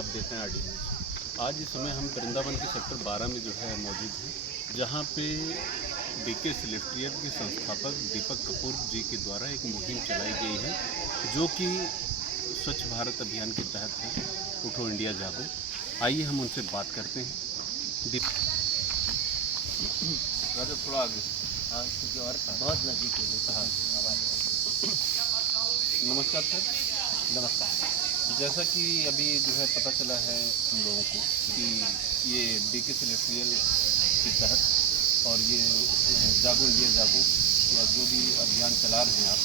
आप देख रहे हैं आरडी न्यूज़। आज इस समय हम वृंदावन के सेक्टर 12 में जो है मौजूद हैं, जहाँ पे डीके सेलेक्ट्रिएट के संस्थापक दीपक कपूर जी के द्वारा एक मुहिम चलाई गई है, जो कि स्वच्छ भारत अभियान के तहत है, उठो इंडिया जागो। आइए हम उनसे बात करते हैं। थोड़ा आगे। हाँ, क्योंकि और बहुत नज़दीक है। हाँ, नमस्कार सर। नमस्कार। जैसा कि अभी जो है पता चला है हम लोगों को कि ये डीके सेलेक्ट्रियल के तहत और ये जागो इंडिया जागो या जो भी अभियान चला रहे हैं आप,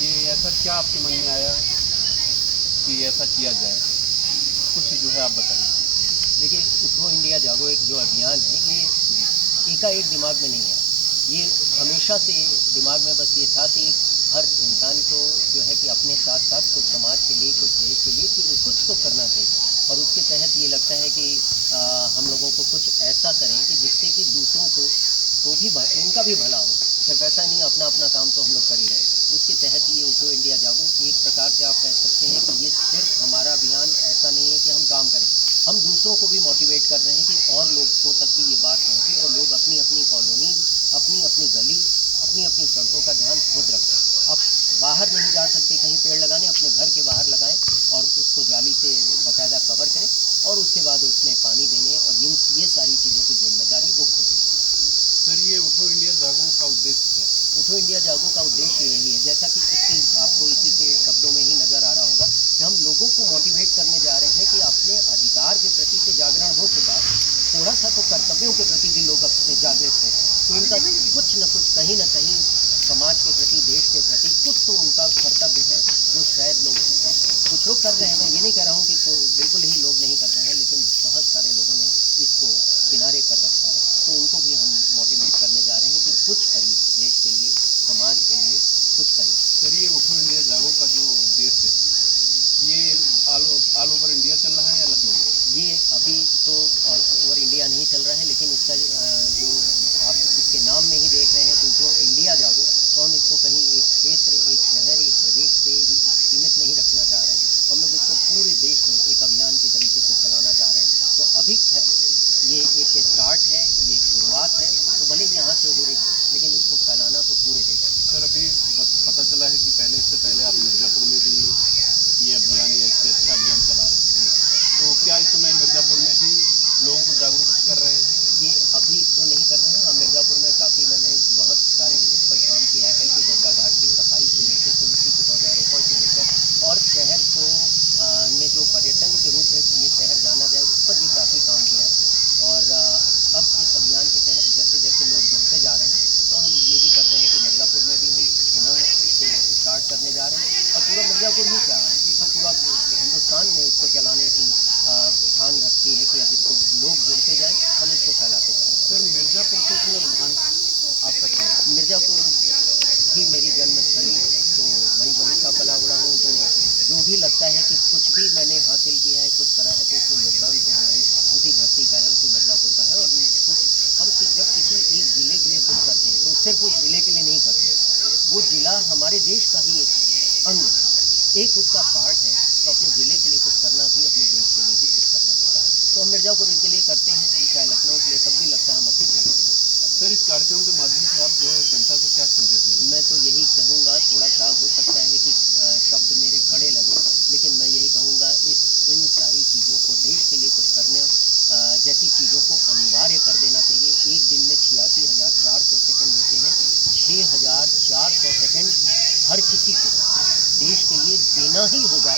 ये ऐसा क्या आपके मन में आया कि ऐसा किया जाए? कुछ जो है आप बताइए। देखिए, उठो इंडिया जागो एक जो अभियान है, ये एकाएक दिमाग में नहीं है। ये हमेशा से दिमाग में बस ये था कि हर इंसान को जो है कि अपने साथ साथ कुछ समाज के लिए, कुछ देश के लिए कुछ तो करना चाहिए। और उसके तहत ये लगता है कि हम लोगों को कुछ ऐसा करें कि जिससे कि दूसरों को भी उनका भी भला हो। सिर्फ ऐसा नहीं, अपना अपना काम तो हम लोग कर ही रहे। उसके तहत ये उठो इंडिया जागो एक प्रकार से आप कह सकते हैं कि ये सिर्फ हमारा अभियान ऐसा नहीं है कि हम काम करें, हम दूसरों को भी मोटिवेट कर रहे हैं कि और लोगों तक भी ये बात पहुँचे और लोग अपनी अपनी कॉलोनी, अपनी अपनी गली, अपनी अपनी सड़कों का ध्यान खुद रखें। आप बाहर नहीं जा सकते कहीं पेड़ लगाने, अपने घर के बाहर लगाएं और उसको जाली से बाकायदा कवर करें और उसके बाद उसमें पानी देने और ये सारी चीज़ों की जिम्मेदारी वो खुद। सर, ये उठो इंडिया जागो का उद्देश्य क्या है? उठो इंडिया जागो का उद्देश्य यही है, जैसा कि इससे आपको इसी के शब्दों में ही नज़र आ रहा होगा कि हम लोगों को मोटिवेट करने जा रहे हैं कि अपने अधिकार के प्रति से जागरण हो के बाद थोड़ा सा तो कर्तव्यों के प्रति भी लोग अपने जागृत हों। तो इनका कुछ न कुछ कहीं ना कहीं समाज के प्रति, देश के प्रति कुछ तो उनका कर्तव्य है जो शायद लोग कुछ लोग कर रहे हैं। मैं ये नहीं कह रहा हूँ कि बिल्कुल ही लोग नहीं कर रहे हैं, लेकिन बहुत सारे लोगों ने इसको किनारे कर रखा है। तो उनको भी हम मोटिवेट करने जा रहे हैं कि कुछ करिए, देश के लिए, समाज के लिए कुछ करिए। सर, ये उठो इंडिया जागो का जो उद्देश्य है, ये ऑल ओवर इंडिया चल रहा है या लखनऊ? ये अभी तो ऑल ओवर इंडिया नहीं चल रहा है, लेकिन इसका जो आप इसके नाम में ही देख रहे हैं कि उठो इंडिया जागो, तो हम इसको कहीं एक क्षेत्र, एक शहर, एक प्रदेश से ही सीमित नहीं रखना चाह रहे हैं। हम लोग इसको पूरे देश में एक अभियान की तरीके से चलाना चाह रहे हैं। तो अभी है, ये एक स्टार्ट है, ये शुरुआत है, तो भले यहाँ से हो रही है, लेकिन इसको फैलाना तो पूरे देश में। सर, अभी पता चला है कि इससे पहले आप मिर्ज़ापुर में भी ये अभियान या इससे अच्छा अभियान चला रहे थे, तो क्या इस समय मिर्ज़ापुर में भी लोगों को जागरूक कर रहे हैं? ये अभी तो नहीं कर रहे हैं। और मिर्ज़ापुर में काफ़ी मैंने बहुत सारे इस पर काम किया है कि गंगा घाट की सफाई से लेकर, तुलसी के पौधारोपण से लेकर और शहर को में जो पर्यटन के रूप में ये शहर जाना जाए, उस पर भी काफ़ी काम किया है। और अब इस अभियान के तहत जैसे जैसे लोग जुड़ते जा रहे हैं, तो हम ये भी कर रहे हैं कि मिर्ज़ापुर में भी हम पुनः तो स्टार्ट करने जा रहे हैं। और पूरा मिर्ज़ापुर ही क्या, तो पूरा हिंदुस्तान में इसको चलाने की ठान रखी है कि अब इसको लोग जुड़ते जाएं, हम इसको फैलाते जाएं। सर, मिर्ज़ापुर से क्यों रुझान आपका क्या? मिर्ज़ापुर ही मेरी जन्मस्थली, तो वहीं का पला बड़ा हूँ। तो जो भी लगता है कि कुछ भी मैंने हासिल किया है, कुछ करा है, तो उसमें योगदान तो हमारी उसी धरती का है, उसी मिर्ज़ापुर का है। और कुछ हम जब किसी एक ज़िले के लिए कुछ करते हैं तो सिर्फ उस ज़िले के लिए नहीं करते, वो ज़िला हमारे देश का ही एक अंग, एक उसका पार्ट है। तो अपने ज़िले के लिए कुछ करना भी अपने देश के लिए ही कुछ करना होता है। तो हम मिर्ज़ापुर के लिए करते हैं, चाहे लखनऊ के लिए, तब भी लगता है हम अपने देश के लिए। सर, इस कार्यक्रम के माध्यम से आप जो है जनता को क्या संदेश देना? मैं तो यही कहूँगा, थोड़ा सा हो सकता है कि शब्द मेरे कड़े लगे, लेकिन मैं यही कहूँगा इन सारी चीज़ों को, देश के लिए कुछ करने जैसी चीज़ों को अनिवार्य कर देना चाहिए। एक दिन में 86,400 सेकंड होते हैं, 6,400 सेकंड हर किसी को देश के लिए देना ही होगा,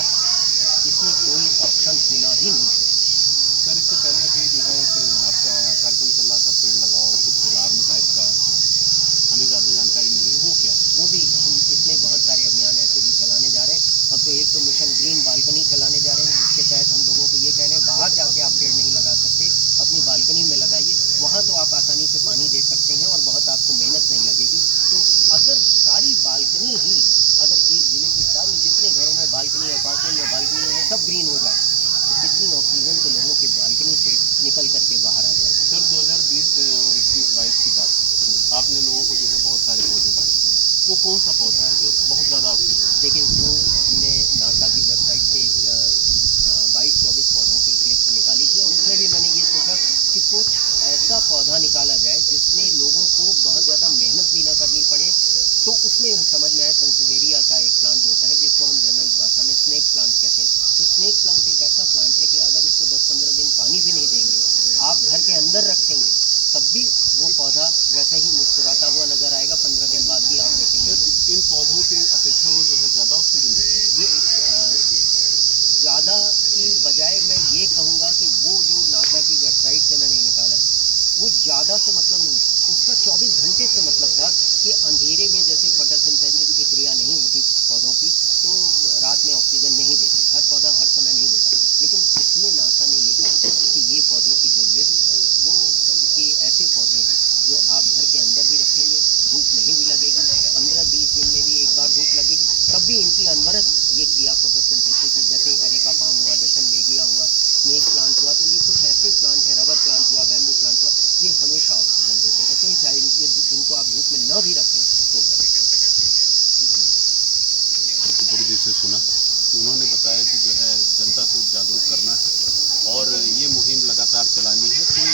इसमें कोई ऑप्शन होना ही नहीं चाहिए। सर, इससे पहले अभी जो है आपका कार्यक्रम चल रहा था पेड़ लगाओ, कुछ अलार्म टाइप का, हमें ज़्यादा जानकारी नहीं है, वो क्या है? वो भी हम इसमें बहुत सारे अभियान ऐसे भी चलाने जा रहे हैं। अब तो एक तो मिशन ग्रीन बालकनी चलाने जा रहे हैं, जिसके तहत हम लोगों को ये कह रहे हैं बाहर जाके आप पेड़ नहीं लगा सकते, अपनी बालकनी में लगाइए, वहाँ तो आप आसानी से पानी दे सकते हैं और बहुत आपको मेहनत नहीं लगेगी। तो अगर सारी बालकनी ही, अगर एक ज़िले की सारी जितने घरों में बालकनी, अपार्टमेंट में बालकनी है, सब ग्रीन हो जाए, तो कितनी ऑक्सीजन तो लोगों की बालकनी से निकल करके बाहर आ जाए। सर, 2020 और 21-22 की बात है, आपने लोगों को जो है बहुत सारे पौधे बांटे, वो कौन सा पौधा है जो बहुत ज़्यादा ऑक्सीजन? देखिए, वो हमने नासा की वेबसाइट से एक 22-24 पौधों की जिसमें लोगों को बहुत ज़्यादा मेहनत भी ना करनी पड़े, तो उसमें समझ में आया सेंसवेरिया का एक प्लांट जो होता है, जिसको हम जनरल भाषा में स्नेक प्लांट कहते हैं। तो स्नेक प्लांट एक ऐसा प्लांट है कि अगर उसको 10-15 दिन पानी भी नहीं देंगे, आप घर के अंदर रखेंगे, तब भी वो पौधा वैसे ही मुस्कुराता हुआ नज़र आएगा। 15 दिन बाद भी आप देखेंगे। इन पौधों की अपेक्षा वो जो है ज़्यादा ऑक्सीजन देते हैं। ये ज़्यादा की बजाय मैं ये कहूँगा कि वो जो नासा की वेबसाइट से मैंने निकाला है, वो ज़्यादा से मतलब नहीं, उसका 24 घंटे से मतलब था कि अंधेरे में जैसे फोटोसिंथेसिस की क्रिया नहीं होती पौधों की, तो रात में ऑक्सीजन नहीं देते, हर पौधा हर समय नहीं देता। लेकिन इसमें नासा ने ये कहा कि ये पौधों की जो लिस्ट है वो कि ऐसे पौधे हैं जो आप घर के अंदर भी रखेंगे, धूप नहीं भी लगेगी, 15-20 दिन में भी एक बार धूप लगेगी, तब भी इनकी अनवरत ये क्रिया फोटोसिंथेसिस, जैसे अरेका पाम हुआ, डेसनबेगिया हुआ, स्नेक प्लांट हुआ, तो ये कुछ ऐसे प्लांट है, रबर प्लांट हुआ, बैम्बू प्लांट हुआ, ये हमेशा ऑक्सीजन देते रहते हैं, चाहे इनको आप धूप में न भी रखें तो। कपूर जी से सुना तो उन्होंने बताया कि जो है जनता को जागरूक करना है और ये मुहिम लगातार चलानी है। कोई